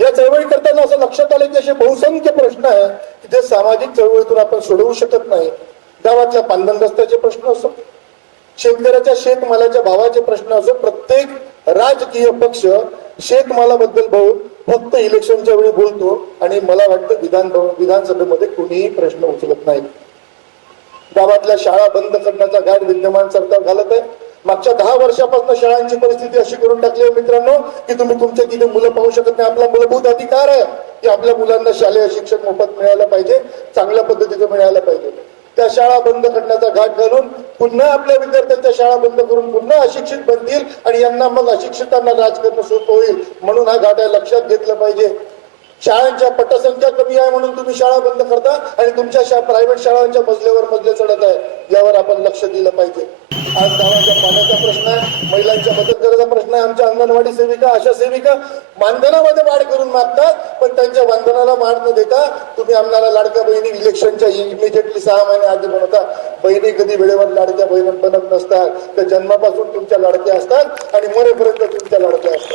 या चळवळी करताना असं लक्षात आलं की असे बहुसंख्य प्रश्न आहे. की जे सामाजिक चळवळीतून आपण सोडवू शकत नाही. गावातल्या पांधन रस्त्याचे प्रश्न असो शेतकऱ्याच्या शेतमालाच्या भावाचे प्रश्न असो प्रत्येक राजकीय पक्ष शेतमालाबद्दल भाऊ फक्त इलेक्शनच्या वेळी बोलतो आणि मला वाटतं विधान विधानसभेमध्ये कोणीही प्रश्न उचलत नाही. गावातल्या शाळा बंद करण्याचा गाड विद्यमान सरकार घालत आहे. मागच्या दहा वर्षापासून शाळांची परिस्थिती अशी करून टाकली आहे मित्रांनो की तुम्ही तुमच्या तिथे मुलं पाहू शकत नाही. आपला मूलभूत अधिकार आहे की आपल्या मुलांना शालेय शिक्षण मोफत मिळायला पाहिजे चांगल्या पद्धतीचं मिळायला पाहिजे. त्या शाळा बंद करण्याचा घाट घालून पुन्हा आपल्या विद्यार्थ्यांच्या शाळा बंद करून पुन्हा अशिक्षित बनतील आणि यांना मग अशिक्षितांना राज करणं सोपं होईल. म्हणून हा घाट लक्षात घेतलं पाहिजे. शाळांच्या पटसंख्या कमी आहे म्हणून तुम्ही शाळा बंद करता आणि तुमच्या शा प्रायव्हेट शाळांच्या मजल्यावर मजले चढत आहे. यावर आपण लक्ष दिलं पाहिजे. आज गावाच्या पाण्याचा प्रश्न आहे महिलांच्या मदत करायचा प्रश्न आहे. आमच्या अंगणवाडी सेविका अशा सेविका मानधनामध्ये वाढ करून मागतात पण त्यांच्या मानधनाला वाढ न देता तुम्ही आम्हाला लाडक्या बहिणी इलेक्शनच्या इमिजिएटली सहा महिने आधी बनवता बहिणी कधी वेळेवर लाडक्या बहिणी बनत नसतात तर जन्मापासून तुमच्या लाडक्या असतात आणि मरेपर्यंत तुमच्या लाडक्या असतात.